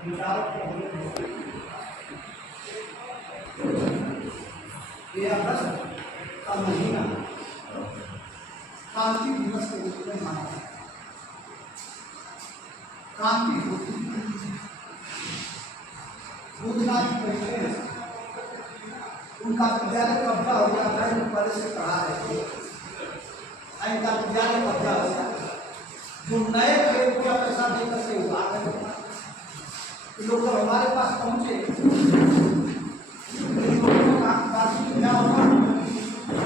विचारों को ये अगस्त का महीना क्रांति दिवस के रूप में माना जाता है। क्रांति होती बुद्धनाथ बैठे हैं, उनका विद्यालय कब्जा हो गया था, जो पहले से पढ़ा रहे थे, इनका विद्यालय कब्जा हो गया। जो नए थे रुपया पैसा दे करके हुआ लोग हमारे पास पहुंचे,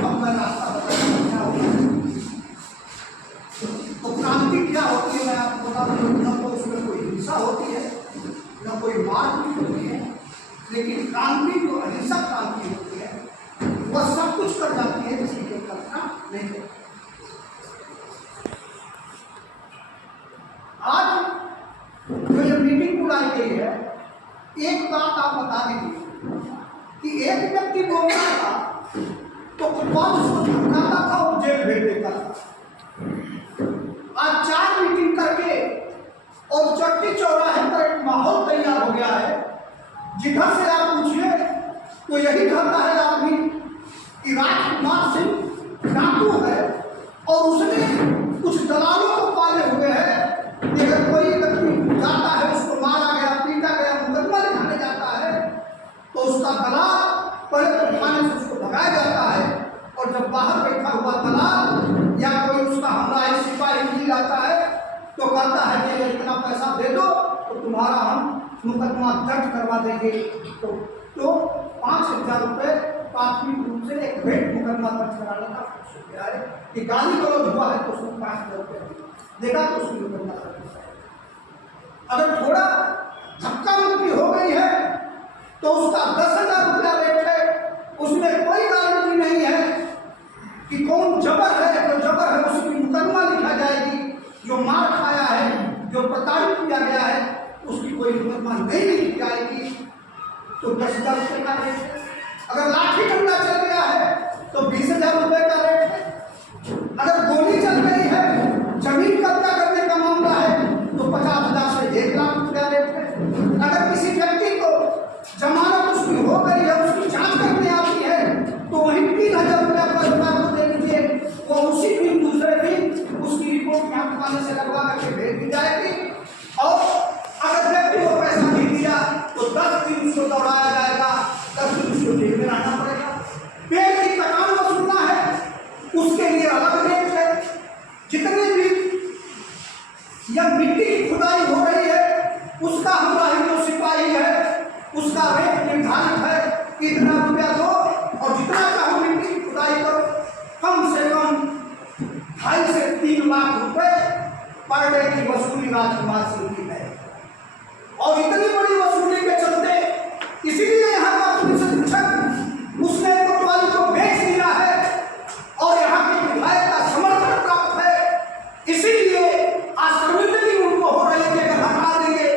अपना रास्ता बताया क्या होगा। तो क्रांति क्या होती है मैं आपको बता दूं, न तो उसमें कोई हिंसा होती है न कोई मारपीट होती है, लेकिन क्रांति जो अहिंसक क्रांति होती है वह सब कुछ कर जाती है जिसकी कोई कल्पना नहीं होती। आज जो ये मीटिंग बुलाई गई है, एक बात आप बता दीजिए कि एक व्यक्ति बोलता था तो कौन उसको धमकाता था और जेल भेज देता था। आज 4 मीटिंग करके और चट्टी चौराहे पर एक माहौल तैयार हो गया है, जिधर से आप पूछिए तो यही कहता है आदमी कि राजकुमार सिंह डाकू है और उसने कुछ दलालों को पाले हुए हैं। अगर कोई व्यक्ति जाता है, उसको मारा गया, पीटा गया, मुकदमा लिखाने जाता है, तो उसका दलाल पहले तो थाने से उसको भगाया जाता है, और जब बाहर बैठा हुआ दलाल या कोई उसका हमराही सिपाही मिल जाता है तो कहता है कि इतना पैसा दे दो तो तुम्हारा हम मुकदमा दर्ज करवा देंगे। तो 5,000 रुपये प्राथमिक रूप से एक भेंट मुकदमा दर्ज कराने का है कि गाली गलौज हुआ है तो उसको 5,000 रुपये देगा तो उसकी मुकदमा दर्ज। अगर थोड़ा धक्का मुक्की हो गई है तो उसका 10,000 रुपया रेट है, उसमें कोई गारंटी नहीं है कि कौन जबर है, जो जबर है उसकी मुकदमा लिखा जाएगी, जो मार खाया है, जो प्रताड़ित किया गया है उसकी कोई मुकदमा नहीं लिखी जाएगी। तो 10,000 रुपये का रेट है। अगर लाठी डंडा चल गया है तो 20,000 रुपये का रेट है। अगर गोली चल गई है, जमीन कब्जा करने का मामला है तो 50,000 से 1,00,000 रुपया रेट है। अगर किसी व्यक्ति को जमानत उसकी हो गई है, उसकी जांच करने आती है तो वही 3,000 रुपया पर दे दीजिए, वो उसी दिन दूसरे दिन उसकी रिपोर्ट यहाँ थाने से लगवा करके भेज दी जाएगी। और अगर व्यक्ति को पैसा नहीं दिया तो 10 दिन उसको दौड़ाया जाएगा, 10 दिन उसको जेल में रहना पड़ेगा। पेड़ की कटान वसूलना है उसके लिए अलग रेट है। जितनी भी या मिट्टी की खुदाई हो रही है उसका हमराही जो सिपाही है उसका रेट निर्धारित है कि इतना रुपया दो, और जितना चाहो मिट्टी की खुदाई करो। कम से कम 2.5 से 3 लाख रुपए पर डे की वसूली राजकुमार सिंह की है। और इतनी बड़ी वसूली के चलते इसीलिए यहाँ का पुलिस अधीक्षक उसने कोतवाली को बेच दिया है और यहाँ के विधायक का समर्थन प्राप्त है। इसीलिए आज शर्मिंदगी उनको हो रही है कि अगर हटा देंगे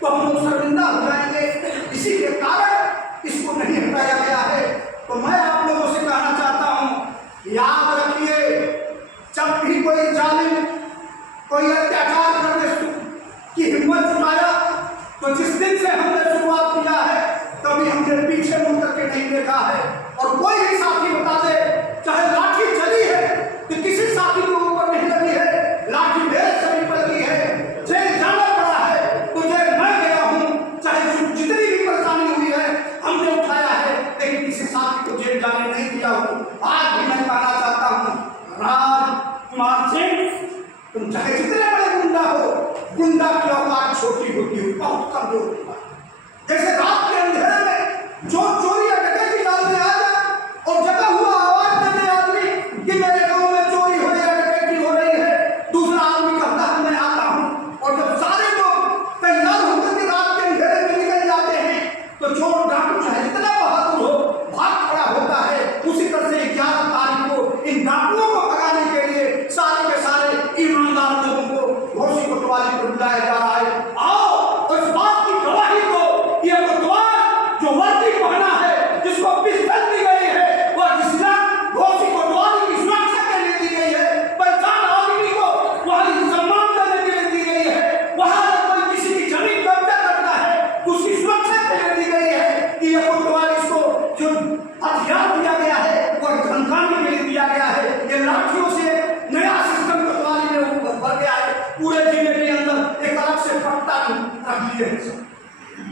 तो हम लोग शर्मिंदा हो जाएंगे। इसी के कारण इसको नहीं हटाया गया है। तो मैं आप लोगों से कहना चाहता हूँ, याद रखिए, जब भी कोई जालिम कोई अत्याचार करने की हिम्मत जुटाया तो जिस दिन से हमने शुरुआत किया है कभी हमने पीछे मुड़ करके नहीं देखा है। और कोई भी साथी बता दे, चाहे लाठी चली है तो किसी साथी के ऊपर नहीं लगी है, लाठी मेरे शरीर पर लगी है, जेल जाना पड़ा है तो जेल मैं गया हूँ, चाहे जितनी भी परेशानी हुई है हमने उठाया है, लेकिन किसी साथी को जेल जाने नहीं दिया हूँ। आज भी मैं कहना चाहता हूँ, राजकुमार सिंह तुम चाहे जितने बड़े गुंडा हो, गुंडा की औकात छोटी होती है, बहुत कमजोर होती है। जैसे रात के अंधेरे में जो चोरी या डकैती डालने आ जाए और जगह हुआ आवाज देने आदमी कि मेरे गांव में चोरी हो रही है, डकैती हो रही है, दूसरा आदमी कहता है मैं आता हूं, और जब सारे लोग तैयार होकर के रात के अंधेरे में निकल जाते हैं तो चोर डाकू चाहे जितना बहादुर हो भाग खड़ा होता है। उसी तरह से 11 तारीख को इन डाकुओं को भगाने के लिए सारे के सारे ईमानदार लोगों को घोषी कोतवाली को बुलाया जा रहा है। आओ इस बात की गवाही दो कि यह कोतवाल जो वर्दी पहना है, जिसको पिस्टल दी गई है, वह जिसका घोषी कोतवाली की सुरक्षा के लिए दी गई है, पहचान आदमी को वहां सम्मान देने के लिए दी गई है। वहां कोई किसी की जमीन कब्जा करता है जिले के अंदर एक अलग से पट्टा रख लिए हैं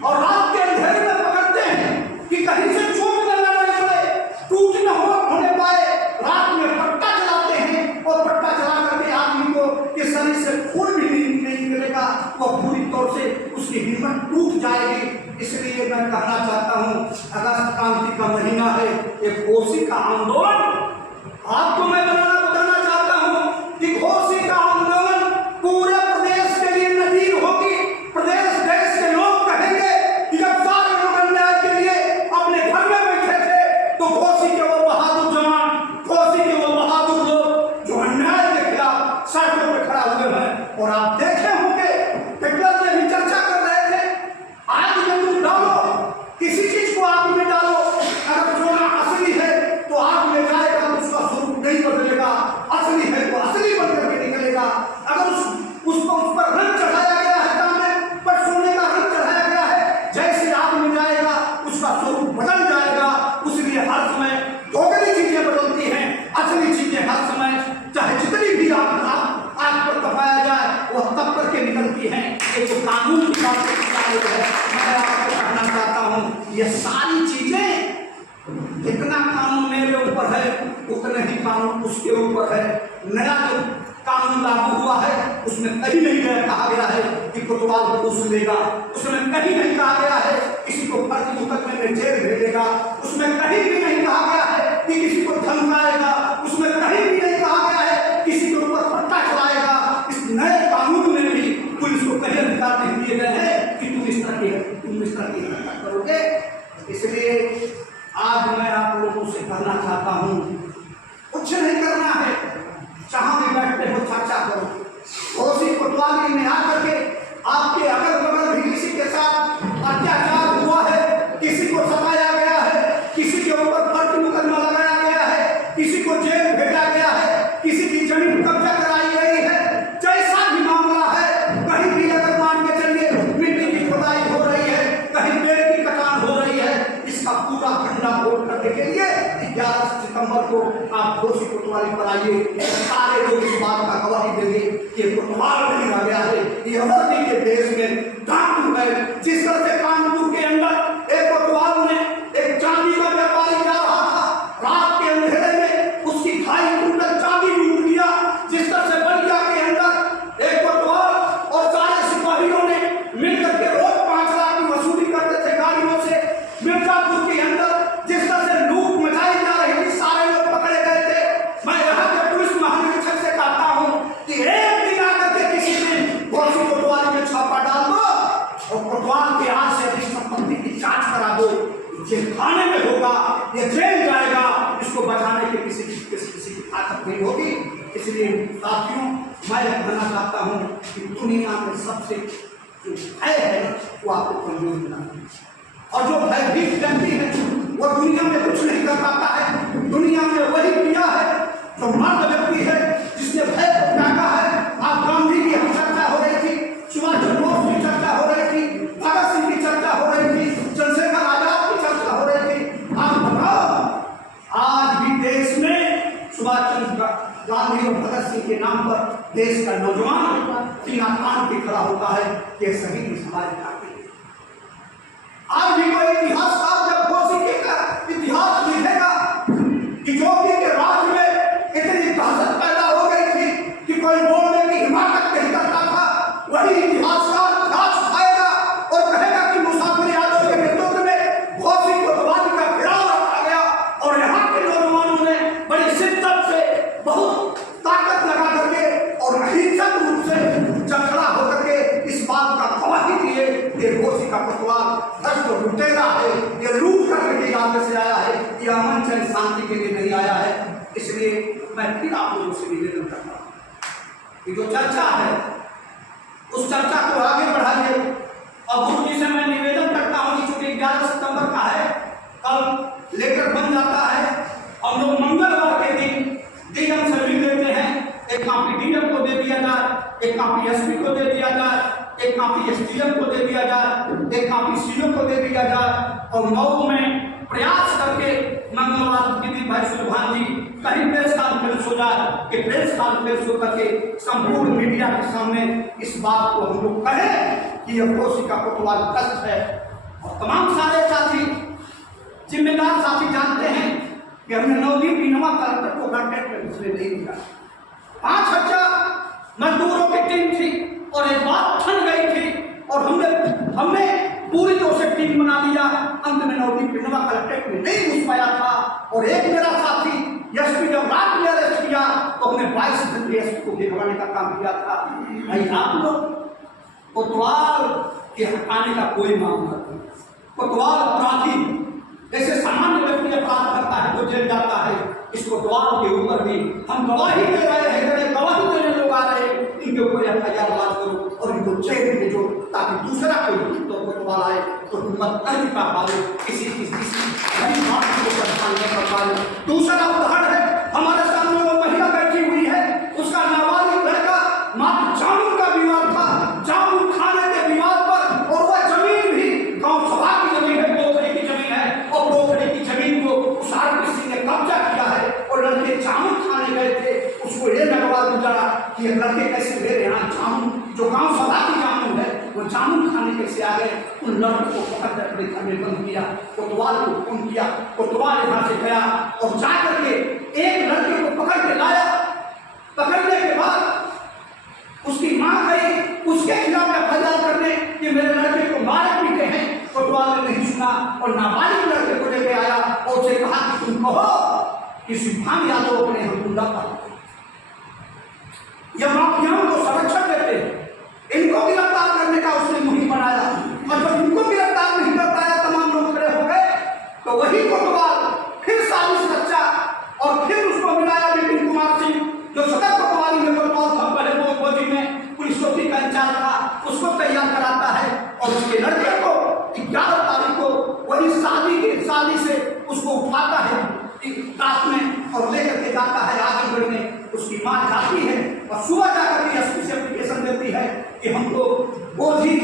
और रात के अंधेरे में पकड़ते हैं कि कहीं से चोट न लगे पड़े, टूट न होने पाए। रात में पट्टा चलाते हैं और पट्टा चला करके आदमी को के शरीर से खून भी नहीं निकलेगा, वह पूरी तौर से उसकी हिम्मत टूट जाएगी। इसलिए मैं कहना चाहता हूँ, अगस्त क्रांति का महीना है, एक घोषी का आंदोलन आपको मैं बताना चाहता हूँ कि घोषी का आंदोलन पूरे प्रदेश के लिए नजीर होगी। प्रदेश देश के लोग कहेंगे कि जब सारे लोग अन्याय के लिए अपने घर में बैठे थे तो घोषी के वो बहादुर जवान, घोषी के वो बहादुर लोग जो अन्याय के खिलाफ सड़कों पर खड़ा हुए हैं। और आप देखे होंगे हिटलर ने भी चर्चा कर रहे थे, आग में तुम डालो, किसी चीज को आग में डालो, अगर चोरा असली है तो आग में जाएगा, उसका स्वरूप नहीं बदलेगा, असली है तो असली बन करके निकलेगा। अगर उसको उस पर रंग चढ़ाया गया है, तांबे पर सोने का रंग चढ़ाया गया है, जैसे आग में जाएगा उसका स्वरूप बदल जाएगा। उसलिए हर समय दोगली चीजें बदलती हैं, असली चीजें हर समय चाहे जितनी भी आग पर तपाया जाए वह तब करके निकलती हैं। एक जो कानून की बात है, मैं आपको कहना चाहता हूँ, ये सारी चीजें जितना कानून मेरे ऊपर है उतने ही कानून उसके ऊपर है। नया जो कानून लागू हुआ है उसमें कहीं नहीं कहा गया है कि कोतवाल घूस लेगा, उसमें कहीं नहीं कहा गया है किसी को फर्जी मुकदमे में जेल भेजेगा, उसमें कहीं भी नहीं कहा गया है कि किसी को धमकाएगा, उसमें कहीं भी नहीं कहा गया है किसी के ऊपर पट्टा चलाएगा। इस नए कानून में भी पुलिस को कहीं अधिकार नहीं दिए गए हैं कि तुम इस तरह की हरकत करोगे। इसलिए आज मैं आप लोगों से कहना चाहता हूँ, कुछ नहीं करना है, जहां भी बैठते हो चर्चा करो। घोषी कोतवाली में आकर के आपके अगल बगल भी किसी के साथ अत्याचार हुआ है, किसी को सताया गया है, किसी के ऊपर फर्जी मुकदमा लगाया गया है, किसी को जेल भेजा गया है, किसी की जमीन कब्जा कराई गई है, जैसा भी मामला है, कहीं भी अगर मान के चलिए मिट्टी की खुदाई हो रही है, कहीं पेड़ की कटान हो रही है, इसका पूरा खंडा वोट करने के लिए 11 सितंबर को आप घोषी कोतवाली पर आइए। सारे लोग इस बात का गवाही देंगे कि कोतवाल नहीं आ गया है, ये अवधि के देश में डाकू है। जिस तरह से कानपुर के अंदर एक कोतवाल ने एक चांदी का व्यापारी जा रहा था, रात के अंधेरे में उसकी 2.5 कुंटल चांदी लूट लिया। जिस तरह से बलिया के अंदर एक कोतवाल और सारे सिपाहियों ने मिलकर के रोज 5 लाख की वसूली करते थे गाड़ियों से। मिर्जापुर के अंदर जिस तरह से लूट मचाई जा रही थी, सारे लोग पकड़े गए थे। मैं यहाँ के पुलिस महानिरीक्षक से कहता हूँ कि एक दिन आकर के किसी ने घोषी कोतवाली में छापा डाल दो और कोतवाल के हाथ से अपनी संपत्ति की जांच करा दो, ये थाने में होगा, ये जेल जाएगा, इसको बचाने की किसी की ताकत नहीं होगी। इसलिए साथियों, मैं कहना चाहता हूँ कि दुनिया में सबसे जो भय है वो आपको कमजोर बनाना, और जो भयभीत व्यक्ति है वो दुनिया में कुछ नहीं कर पाता है। दुनिया में वही किया है जो मर्द व्यक्ति है, जिसने भय को त्यागा है। आप गांधी की चर्चा हो रही थी, सुभाष चंद्र बोस की चर्चा हो रही थी, भगत सिंह की चर्चा हो रही थी, चंद्रशेखर आजाद की चर्चा हो रही थी। आप बताओ, आज भी देश में सुभाष चंद्र गांधी और भगत सिंह के नाम पर देश का नौजवान सीना तान के खड़ा होता है कि सही समाज का आज भी कोई इतिहासकार जब घोषी का इतिहास लिखेगा कि जोगी के राज में इतनी दहशत पैदा हो गई थी कि कोई बोलने की हिम्मत नहीं करता था, वही इतिहासकार राज उठाएगा और कहेगा कि मुसाफिर यादव के नेतृत्व में घोषी कोतवाली का घेराव रखा गया और यहाँ के नौजवानों ने बड़ी शिद्दत से, बहुत ताकत लगा करके और अहिंसक रूप से जखड़ा होकर के इस बात का गवाही दिए कि घोषी का कोतवाल लुटेरा है, ये लूट करने के इरादे से आया है, ये अमन चैन शांति के लिए नहीं आया है। इसलिए मैं फिर आप लोगों से निवेदन करता हूँ कि जो चर्चा है उस चर्चा को आगे बढ़ाइए। और गुरु जी से मैं निवेदन करता हूँ कि चूंकि 11 सितंबर का है, कल लेकर बन जाता है, हम लोग मंगलवार के दिन डीएम से मिल लेते हैं। एक कॉपी डीएम को दे दिया जाए, एक कॉपी एसपी को दे दिया जाए, एक कॉपी एसडीएम को दे दिया जाए, एक कॉपी सीओ को दे दिया जाए और 9 में प्रयास करके मंगलवार के दिन भाई सुभान जी कहीं प्रेस कॉन्फ्रेंस हो जाए कि प्रेस कॉन्फ्रेंस हो करके संपूर्ण मीडिया के सामने इस इस बात को हम लोग कहें कि यह कोसी का कोतवाल कष्ट है। और तमाम सारे साथी, जिम्मेदार साथी जानते हैं कि हमने नवदीप इनोवा कलेक्टर को कॉन्टेक्ट में इसलिए नहीं दिया। 5,000 मजदूरों की टीम थी और एक बात ठन गई थी और हमने पूरी तरह से टीम बना लिया। अंत में नवदीप इनोवा कलेक्ट्रेट में नहीं घुस पाया था और एक मेरा साथी एसपी जब रात में अरेस्ट किया तो हमने 22 घंटे एसपी को गिरवाने का काम किया था। भाई आप लोग कोतवाल के हटाने का कोई मामला नहीं। कोतवाल अपराधी जैसे सामान्य व्यक्ति अपराध करता है तो जेल जाता है, इस कोतवाल के ऊपर भी हम गवाही दे रहे हैं, गवाही देने लोग आ रहे हैं, इनके ऊपर FIR लॉन्च करो और इनको जेल भेजो ताकि दूसरा कोई तो कोतवाल आए तो हिम्मत नहीं दिखा पाए, किसी गरीब बात को परेशान न कर पाए। दूसरा उदाहरण है, हमारे सामने वो महिला बैठी हुई है, उसका नाबालिग लड़का मात्र जामुन का बीमार था, जामुन खाने के बीमार पर, और वह जमीन भी गांव सभा की जमीन है, पोखरी की जमीन है, और पोखरी की जमीन को उस किसी ने कब्जा किया है और लड़के जामुन खाने गए थे। उसको ये लगवा गुजरा कि ये लड़के कैसे मेरे यहाँ जामुन, जो गांव सभा की जामुन है, वो जामुन खाने कैसे आ गए। उन लड़कों को पकड़ कर अपने घर में बंद किया, कोतवाल को फोन किया, कोतवाल यहाँ से गया और जाकर के एक लड़के को पकड़ के लाया। पकड़ने के बाद उसकी मां गई उसके खिलाफ FIR करने कि मेरे लड़के को मारे पीटे हैं। कोतवाल ने नहीं सुना और नाबालिग लड़के को लेके आया और उसे कहा कि तुम कहो कि सुभान यादव अपने हम गुंडा था, यह माफियाओं को संरक्षण देते हैं, इनको गिरफ्तार करने का उसने मुहिम बनाया और जब इनको गिरफ्तार नहीं कर पाया, तमाम लोग खड़े हो गए तो वही कोतवाल फिर साजिश रचा और फिर उसको मिलाया विपिन कुमार सिंह जो सदर कोतवाली में कोतवाल था, पहले वो फौजी में पुलिस चौकी का इंचार्ज था, उसको तैयार कराता है और उसके लड़के को 11 तारीख को वही शादी से उसको उठाता है रात में और लेकर के जाता है आजमगढ़ में। उसकी मां जाती है और सुबह जाकर के एसपी से एप्लीकेशन देती है कि हमको बोझी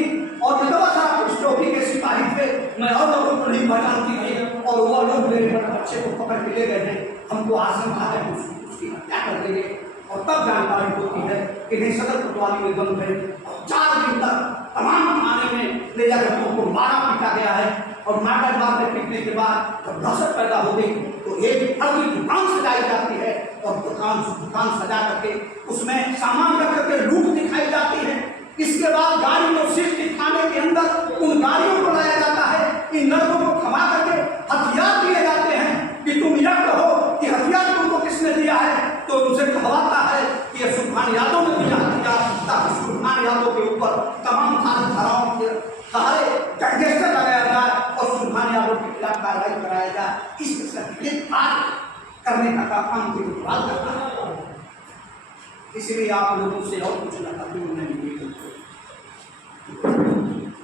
और विधवा सारा पुलिस चौकी के सिपाही थे, मैं और लोगों को नहीं पहचानती थी और वह लोग मेरे बच्चे को पकड़ के ले गए हैं, हमको आशंका है उसकी हत्या कर देंगे। और तब जानकारी होती है कि नहीं सदर कोतवाली में बंद है और 4 दिन तक तमाम थाने में ले जाकर उनको मारा पीटा गया है और मारने पीटने के बाद जब दहशत पैदा हो गई तो एक फर्जी दुकान सजाई जाती है और दुकान सजा करके उसमें सामान रख करके लूट दिखाई जाती है। इसके बाद गाड़ी और सिर्फ थाने के अंदर उन गाड़ियों को लाया जाता है, इन लड़कों को थमा करके हथियार दिए जाते हैं कि तुम यह कहो कि हथियार तुमको किसने दिया है, तो उनसे कहवाता है कि यह सुभान यादव ने दिया हथियार, ताकि सुभान यादव के ऊपर तमाम सारी धाराओं के सारे गैंगस्टर लगाया जाए और सुभान यादव के खिलाफ कार्रवाई कराया जाए। इस कार्य करने का काम कोतवाल करता है। इसलिए आप लोगों से और कुछ नहीं,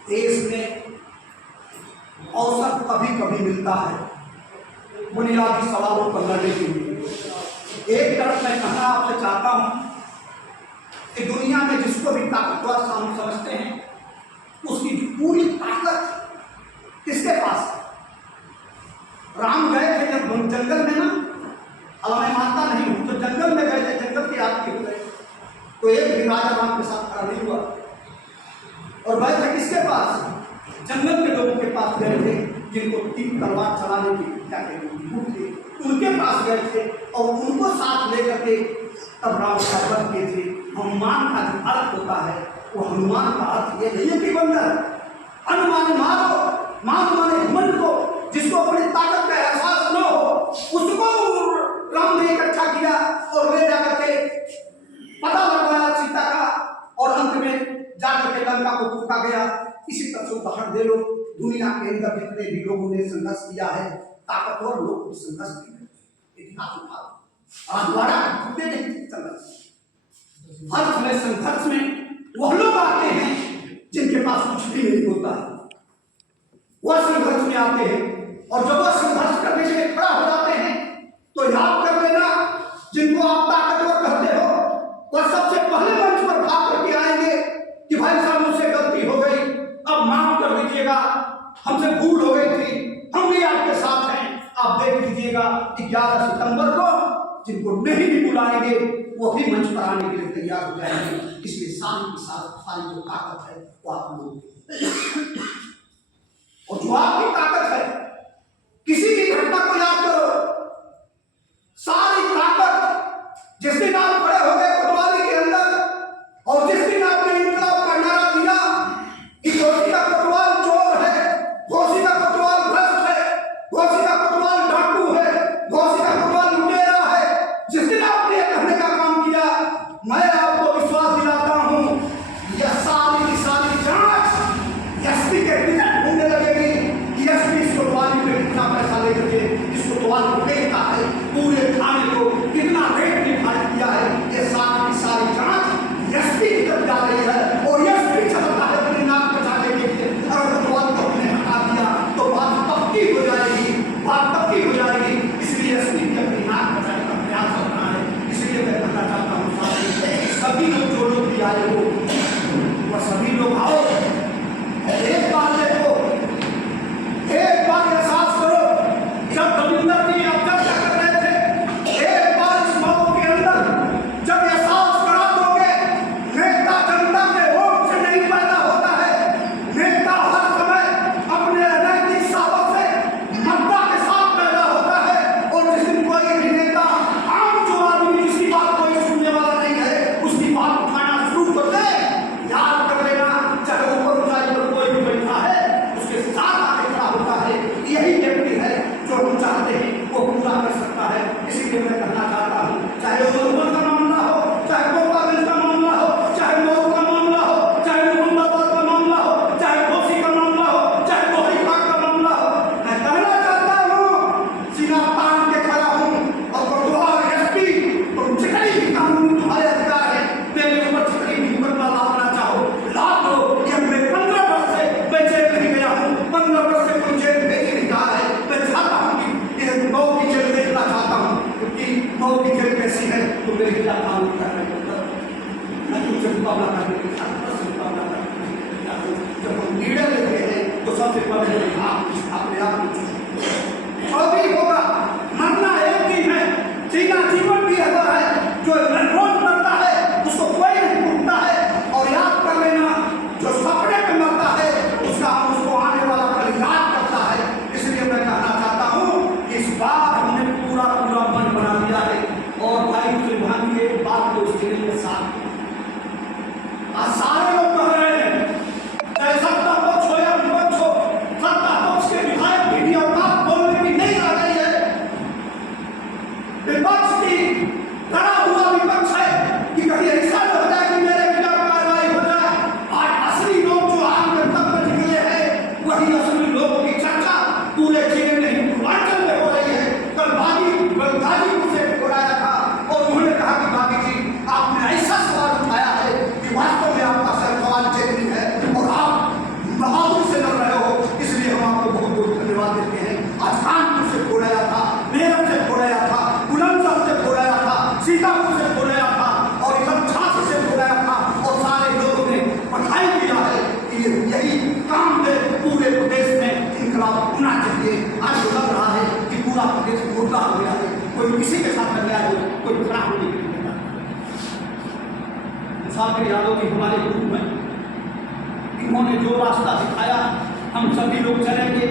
देश में अवसर कभी कभी मिलता है बुनियादी सवालों पर लड़ने के लिए। एक तरफ मैं कहना आपसे चाहता हूं कि दुनिया में जिसको भी ताकतवर समझते हैं उसकी पूरी ताकत किसके पास है। राम गए थे जब जंगल में ना, अब मैं मानता नहीं हूं, तो जंगल में गए थे, जंगल के आदमी हो गए तो एक भी राजा राम के साथ खड़ा नहीं हुआ और गए थे किसके पास, जंगल के लोगों के पास गए थे जिनको 3 तलवार चलाने की क्या थे, उनके पास गए थे और उनको साथ लेकर के तब राम का वध किए थे। हनुमान का जो अर्थ होता है वो हनुमान का अर्थ ये नहीं है कि बंदर हनुमान मारो, माने घमंड को, जिसको अपनी ताकत का एहसास न हो उसको राम ने इकट्ठा किया और ले जाकर के पता लगवाया सीता का और अंत में जाकर के लंका को फूका गया। इसी तरह से उदाहरण दे लो, दुनिया के अंदर जितने भी लोगों ने संघर्ष किया है, ताकतवर लोग संघर्ष किए, इतिहास उठा द्वारा हर समय संघर्ष में वह लोग आते हैं जिनके पास कुछ भी नहीं होता है, वह संघर्ष में आते हैं और जब वह संघर्ष करने के लिए खड़ा हो जाते हैं तो याद कर लेना जिनको आप ताकतवर कहते हो वह सबसे पहले मंच पर भाग करके आएंगे कि भाई साहब मुझसे गलती हो गई, अब माफ कर दीजिएगा, हमसे भूल हो गई थी, हम भी आपके साथ हैं। आप देख लीजिएगा 11 सितंबर को जिनको नहीं भी बुलाएंगे वो भी मंच पर आने के लिए तैयार हो जाएंगे। इसलिए सारी की सारी जो ताकत है वो आप लोगों की, और जो आपकी ताकत है, किसी भी घटना को याद करो, सारी ताकत जिस दिन आप खड़े हो गए कोतवाली के अंदर, और जिस दिन आपने इनकलाब का नारा दिया कि घोसी का कोतवाल चोर है, घोसी का कोतवाल भ्रष्ट है, घोसी का कोतवाल डाकू है, घोसी का कोतवाल लुटेरा है, जिस दिन आपने ये कहने का काम किया, मैं आपको विश्वास दिलाता हूं, यह सारी की सारी जांच एसपी के टिकट ढूंढने लगेगी कि एसपी इस कोतवाली पे कितना पैसा लेकर के इस कोतवाल को देखता है, पूरे थाने को कितना रेट निर्धारित किया है, ये सारी की सारी जांच एसपी की तरफ जा रही है, और एसपी चलता है अपनी नाक बचाने के लिए। अगर कोतवाल को अपने हटा दिया तो बात पक्की हो जाएगी, बात पक्की हो जाएगी, इसलिए एसपी की अपनी नाक बचाने का प्रयास कर रहा है। इसलिए मैं कहना चाहता हूँ सभी लोग, जो लोग भी आए हो वह सभी लोग आओ, एक बार देखो, एक बार एहसास करो, जब रविंदर जी आप चर्चा कर रहे थे, एक बार इस मौके के अंदर जब एहसास करा दोगे, नेता जनता के वोट से नहीं पैदा होता है, नेता हर समय अपने अनैतिक साहब से ममता के साथ पैदा होता है, और जिस दिन कोई भी नेता, आम जो आदमी जिसकी बात कोई सुनने वाला नहीं है, उसकी बात उठाना शुरू कर दे, याद कर लेना, चाहे ऊपर ऊंचाई पर कोई भी बैठा है, उसके साथ आके खड़ा होता है, यही व्यक्ति है जो हम चाहते हैं वो पूरा कर सकता है। इसीलिए मैं कहना चाहता हूँ, चाहे वो मधुबन का मामला हो, चाहे गोपालगंज का मामला हो, चाहे मऊ का मामला हो, चाहे मुहम्मदाबाद का मामला हो, चाहे घोसी का मामला हो, चाहे गोहीघाट का मामला हो, मैं कहना चाहता हूँ, सीना तान के खड़ा हूँ, और कोतवाल एसपी तुम जितनी भी कानून तुम्हारे अधिकार है, मेरे ऊपर जितनी भी मुकदमा लाना चाहो ला दो। ये मैं 15 वर्ष से मैं जेल नहीं गया हूँ, 15 वर्ष से कोई जेल भेज नहीं रहा है, मैं चाहता हूँ कि ये मऊ की जेल देखना चाहता हूँ, क्योंकि मऊ की जेल कैसी है तो मेरे खिलाफ कानून करने को मैं तुमसे मुकाबला करने के साथ मुकाबला करने, जब हम निर्णय लेते हैं तो सबसे पहले आप अपने आप जो भी होगा, मरना एक दिन है, जीना जीवन भी है, जो रोज मरता है उसको कोई नहीं पूछता है, और याद कर लेना जो सपने में मरता है उसका उसको आने वाला कल याद करता है। इसलिए मैं कहना चाहता हूँ कि इस बार हमने पूरा पूरा मन बना लिया है, और भाई सुल्तान की एक बात को इसके लिए साथ आज सारे लोग कह रहे हैं, चाहे सत्ता पक्ष हो या विपक्ष हो, सत्ता पक्ष के विधायक भी औकात बोलने की नहीं आ गई है, विपक्ष की डरा हुआ विपक्ष है कि कहीं ऐसा न हो जाए कि मेरे खिलाफ कार्रवाई हो जाए। आज असली लोग जो आम जनता में निकले हैं, वही असली लोगों की चर्चा पूरे जिले में पूर्वांचल में हो रही है। कल गाजीपुर से बुलाया था, और उन्होंने कहा कि बागी जी आपने ऐसा सवाल उठाया है कि वास्तव में आपका सवाल चेतनी है, और आप बहादुर से लड़ रहे हो, इसलिए हम आपको बहुत बहुत धन्यवाद देते हैं। आज कानपुर से बुलाया था, मेरठ से बुलाया था, बुलंदशहर से बुलाया था, सीतापुर से बुलाया था, और इधर झांसी से बुलाया था, और सारे लोगों ने बधाई दिया है कि यही काम में पूरे प्रदेश में इनकलाब होना चाहिए। आज लग रहा है कि पूरा प्रदेश मुर्दा हो गया है, कोई किसी के साथ अन्याय हो, कोई खड़ा होने के लिए सागर यादव जी हमारे ग्रुप में, इन्होंने जो रास्ता दिखाया हम सभी लोग चलेंगे।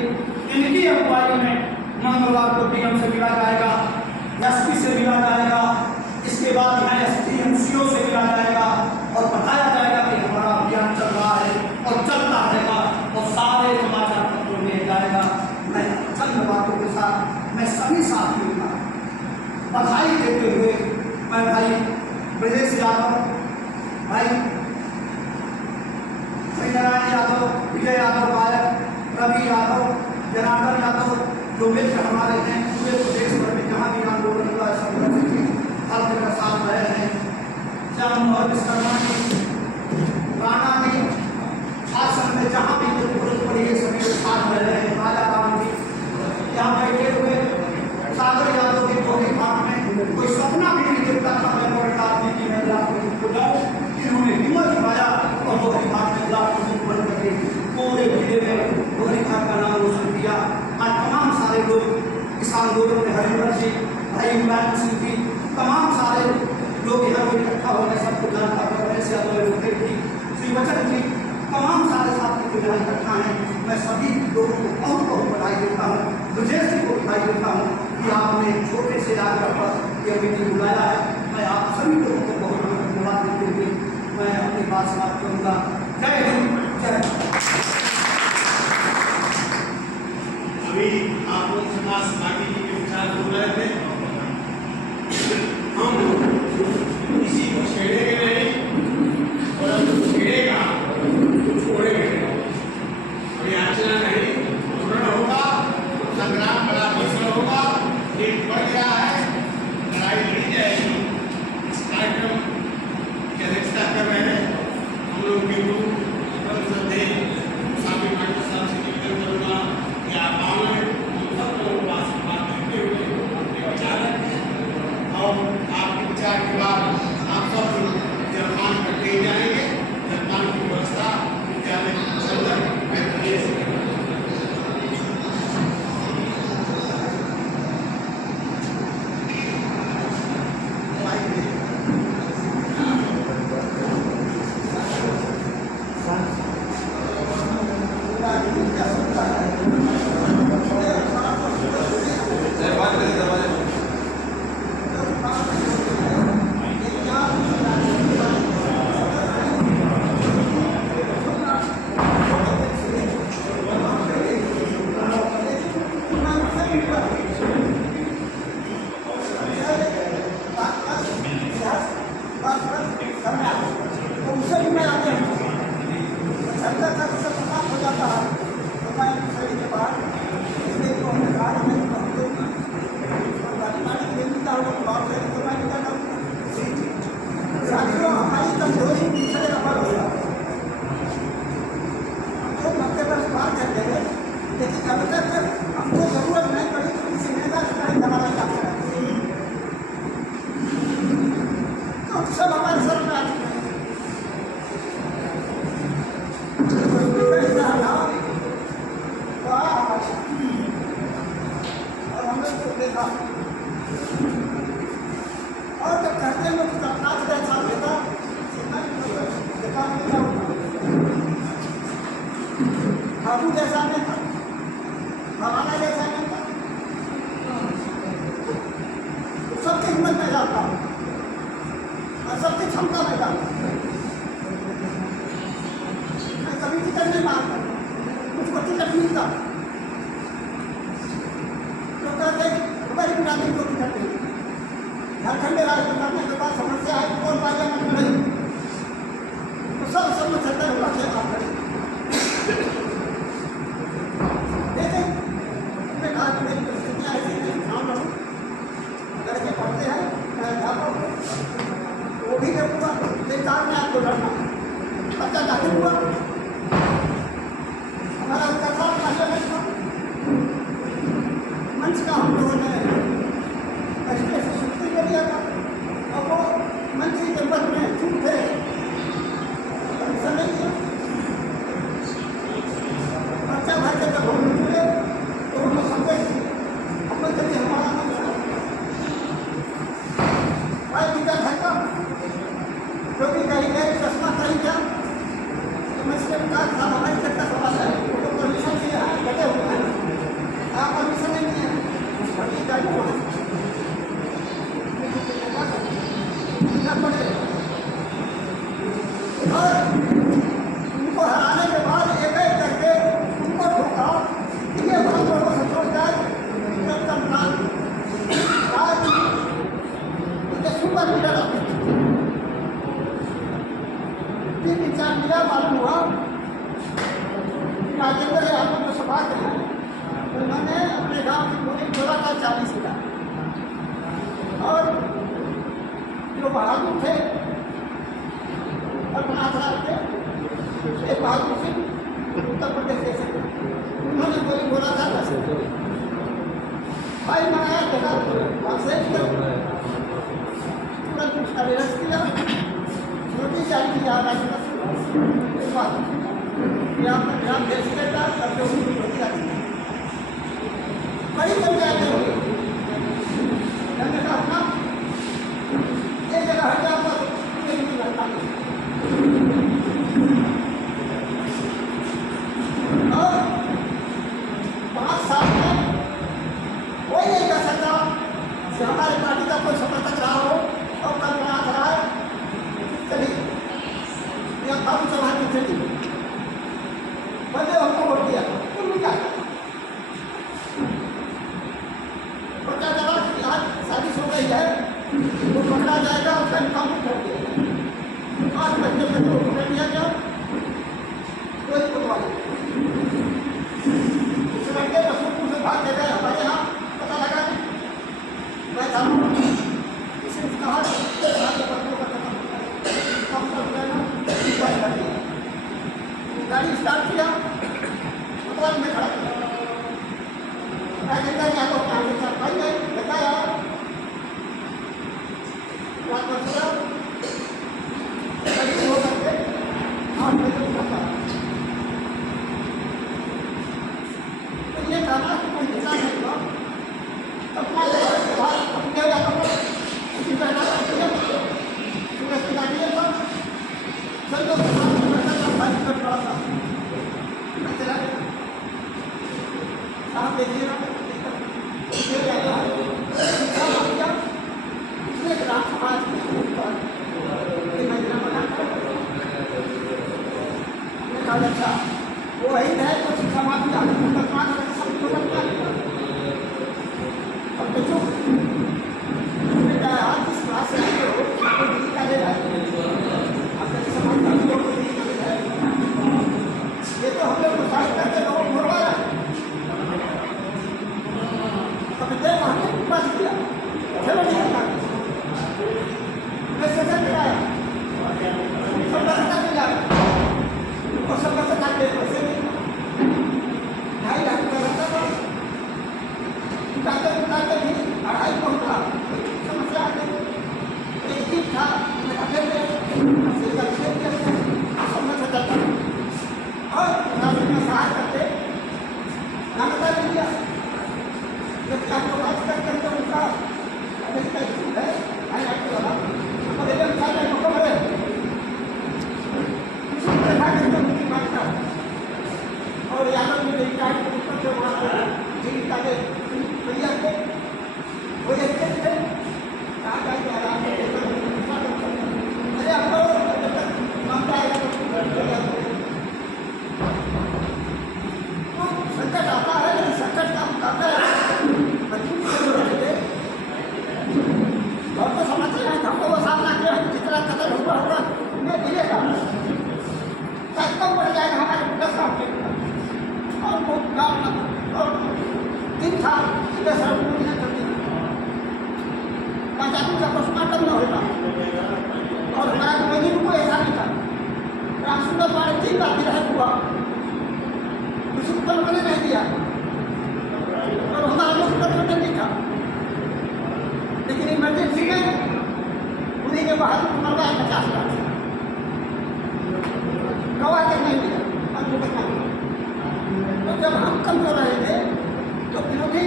इनकी अगुवाई में मंगलवार को डीएम से मिला जाएगा, एसपी से मिला जाएगा, इसके बाद यहाँ एसडीएमसीओ से मिला जाएगा, और बताया जाएगा कि हमारा अभियान चल रहा है और चलता रहेगा, और सारे समाचार पत्रों में जाएगा। मैं चंद बातों के साथ मैं सभी साथियों का बधाई देते हुए, मैं भाई ब्रजेश यादव, भाई नारायण यादव, विजय यादव गायक, रवि यादव, जनार्दन यादव, जो मित्र हमारे हैं पूरे प्रदेश भर में जहाँ भी आंदोलन हुआ हर जगह साथ रहे हैं, श्याम मोहन शर्मा जी, राणा जी, शासन में जहाँ भी जरूरत पड़ी है सभी लोग साथ रह रहे हैं, राजा राम जी यहाँ बैठे हुए, सागर यादव जी गोहीघाट में कोई सपना भी नहीं देखता था मैं प्रताप जी की महिला को जाऊँ, इन्होंने हिम्मत दिखाया और गोहीघाट में बन करके पूरे जिले में गोहीघाट का नाम रोशन किया। आज तमाम सारे लोग इस आंदोलन में हरिंदर जी, भाई इमरान सिंह जी, तमाम सारे लोग यहाँ पर इकट्ठा हो गए, सबको जानता कर रहे हैं। से अवैध जी, श्री वचन जी, तमाम सारे साथी को यहाँ इकट्ठा हैं। मैं सभी लोगों को बहुत बहुत बधाई देता हूँ, ब्रजेश जी को बधाई देता हूँ कि आपने छोटे से आग्रह पर यह मीटिंग बुलाया है। मैं आप सभी लोगों को बहुत बहुत धन्यवाद देते हुए मैं अपनी बात समाप्त करूँगा। जय हिंद, जय भारत। अभी आप लोग समाज पार्टी के विचार बोल रहे थे, हम किसी को छेड़ेंगे नहीं और छेड़ेगा तो छोड़ेंगे नहीं। अभी अर्चना नहीं, पूर्ण होगा, संग्राम बड़ा भीषण होगा, एक बढ़ गया है, लड़ाई लड़ी जाएगी। इस कार्यक्रम की अध्यक्षता कर रहे हैं हम लोग के गुरु स्वामी मास्टर साहब से निवेदन करूँगा कि आप आए, हम सब लोगों को आशीर्वाद देते हुए अपने विचार रखें और आपके विचार के बाद आप सब जलपान करते ही जाएंगे। जलपान की व्यवस्था विद्यालय के अंदर बेहतरीन से करें। और जब कहते हैं लोग नाच का साथ लेता बाबू जैसा नहीं था, हमारा जैसा नहीं था, सबकी हिम्मत में जाता और सबकी क्षमता में जाता। मैं कभी टिकट नहीं मांगता, मुझको टिकट मिलता तो कहते हमारी बुरानी को टिकट नहीं। झारखंड में राज करने के बाद समस्या है कौन पार्लियामेंट में नहीं, तो सब समझते हुआ से आप लेकिन मैं कहा कि मेरी परिस्थितियाँ ऐसी नहीं, ध्यान रखो। लड़के पढ़ते हैं, मैं अध्यापक, वो भी जब हुआ बेकार में आपको लड़ना, बच्चा दाखिल हुआ, हमारा उसका साथ पार्लियामेंट था, मंच का हम लोगों ने ले लिया था और वो मंत्री के पद में चूक थे, नहीं किया। बच्चा भर के जब हम निकले तो उनको समझे हम कभी हमारा मन भाई दिक्कत है का क्योंकि कहीं गए चश्मा कहीं क्या तो मैं इसके कहा था हमारी चक्कर सवाल है, वो परमिशन से यहाँ लगे हुए हैं, आप परमिशन नहीं दिए और उनको हराने के बाद एक एक करके उनको ठोका, ये बहुत लोगों से छोड़ जाए सुपर लीडर तीन विचार मिला, मालूम हुआ राजेंद्र यादव जो सभा के हैं उन्होंने अपने गांव की पूरी टोला का 40 किया और जो बहादुर थे रघुनाथ राय थे, एक बहादुर सिंह उत्तर प्रदेश से उन्होंने गोली बोला था 10 भाई मंगाया देखा तुरंत अरेस्ट किया, नोटिस जारी किया ग्राम भेज देता करके उनकी रोटी आती बड़ी पंचायत हुई। मैंने कहा एक जगह हट जाऊंगा तो नहीं लगता हुआ। उस लड़के रसूलपुर से भाग के गए हमारे यहाँ, पता लगा मैं था इसे कहा गाड़ी स्टार्ट किया, दुकान में खड़ा किया, मैं कहता क्या तो क्या भाई है कहता यार बात कर दिया गाड़ी हो करके 8 बजे उठा। तो ये कहना कि कोई हिस्सा नहीं हुआ, अपना अपने या तो किसी पहना सूरज की गाड़ी है चल दो भाई कर पड़ा था मैं चला गया साहब देखिए ना इसने ग्राम समाज में महिला बनाकर अच्छा वो वही है तो शिक्षा माफी अब तो चुप आज इस क्लास से आते हो आपको डिग्री का ले रहा है समाज का ये तो हम लोग साहित्य करके लोगों को मरवा रहा है। अब इतने महंगे पास किया चलो नहीं करता मैं सजा कराया सब सजा मिला और सब सजा के पैसे 2.5 लाख रुपया लगता था उतारते भी 2.5 पहुँचा समस्या आ गई एक चीज था और सहाय करते नामता ले लिया जब आपको बात करते तो उनका है और यादव ने भैया थे वो देखते थे अरे आपको मामला आएगा संकट आता है लेकिन संकट का मुकाबला और तो समझते हैं हमको वो सामना किया जितना कतल हुआ होगा उन्हें मिलेगा कम पड़ जाएगा हमारे 10 साल के और वो गाँव और 3 साल 10 साल पूरी करती आजादी का पोस्टमार्टम न होगा और हमारा कोई को ऐसा नहीं था राम सुंदर द्वारा 3 बार विधायक हुआ उत्पन्न होने नहीं दिया और हमारा लोग उत्पन्न नहीं था लेकिन इमरजेंसी में उन्हीं के बाहर मरवाए 50 लाख गवाह तक नहीं दिया और दुर्घटना हुआ। तो जब हम कम कर रहे थे तो विरोधी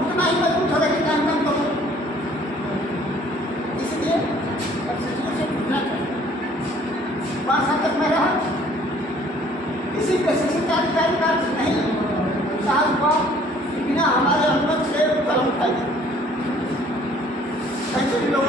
उतना ही मजबूत हो रही थी कम करो इसलिए से टूटना चाहिए 5 साल तक मैं रहा किसी प्रशिक्षित अधिकारी का नहीं साल हुआ बिना हमारे अनुमति से कलम उठाई ऐसे भी लोग